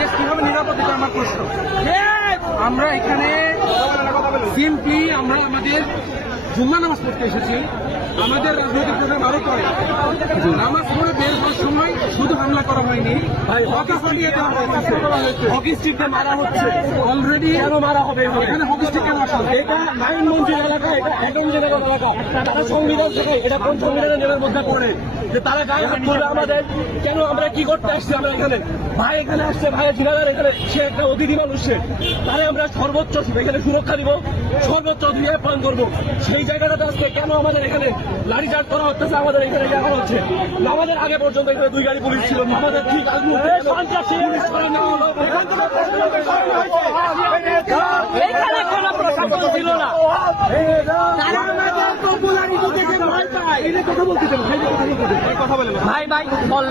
দেশ কিভাবে নিরাপদ, এটা আমার প্রশ্ন। আমরা এখানে সিম্পলি আমরা আমাদের জুম্মা নামাজ পড়তে এসেছি। আমাদের রাজনৈতিক প্রোগ্রাম আরো পরে নামাজ পড়ে বের হওয়ার সময় শুধু হামলা করা হয়নি, হকি স্টিক মারা হচ্ছে অলরেডি। কেন মারা হবে এখানে? হকি স্টিক কেন আসা? এটা আইন মন্ত্রীর এলাকা, এটা অ্যাটর্নি জেনারেল এলাকা। তারা সংবিধান থেকে এটা কোন সংবিধানের নিয়মের মধ্যে পড়ে যে তারা গায়ে হাত তুলবে আমাদের? কেন আমরা কি করতে আসছি? আমরা এখানে ভাই এখানে আসছে, ভাইয়ের জিনাদার এখানে, সে একটা অতিথি মানুষ, তাহলে আমরা সর্বোচ্চ এখানে সুরক্ষা দিব, সর্বোচ্চ দিয়ে পালন করবো। সেই জায়গাটাতে আসছে কেন আমাদের এখানে লাঠিচার্জ করা হচ্ছে? আমাদের এখানে দেখা হচ্ছে আমাদের আগে পর্যন্ত এখানে 2 গাড়ি পুলিশ ছিল, আমাদের ঠিক আগে পুলিশ করে নেওয়া হলো। এখানে কোনো প্রশাসন ছিল না। ভাই ভাই বল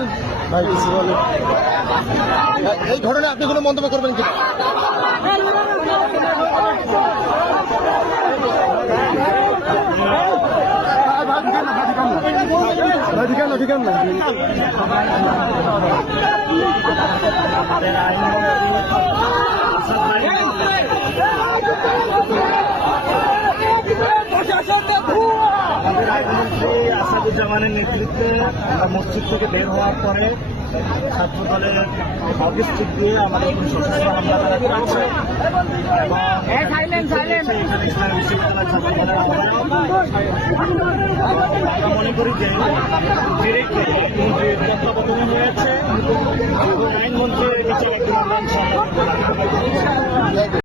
ভাই, কিছু বলে এই ঘটনায় আপনি কোনো মন্তব্য করবেন কি? ঠিকান না আমাদের আইনমন্ত্রী আসাদুজ্জামানের নেতৃত্বে আমরা মসজিদ থেকে বের হওয়ার পরে ছাত্র দলের হকি স্টিক দিয়ে আমাদের সশস্ত্র হামলা করা হচ্ছে এবং এখানে ইসলামী বিশ্ববিদ্যালয় ছাত্র দলের আমরা মনে করি যে ডিরেক্টলি তত্ত্বাবধানে হয়েছে আইনমন্ত্রীর বিচার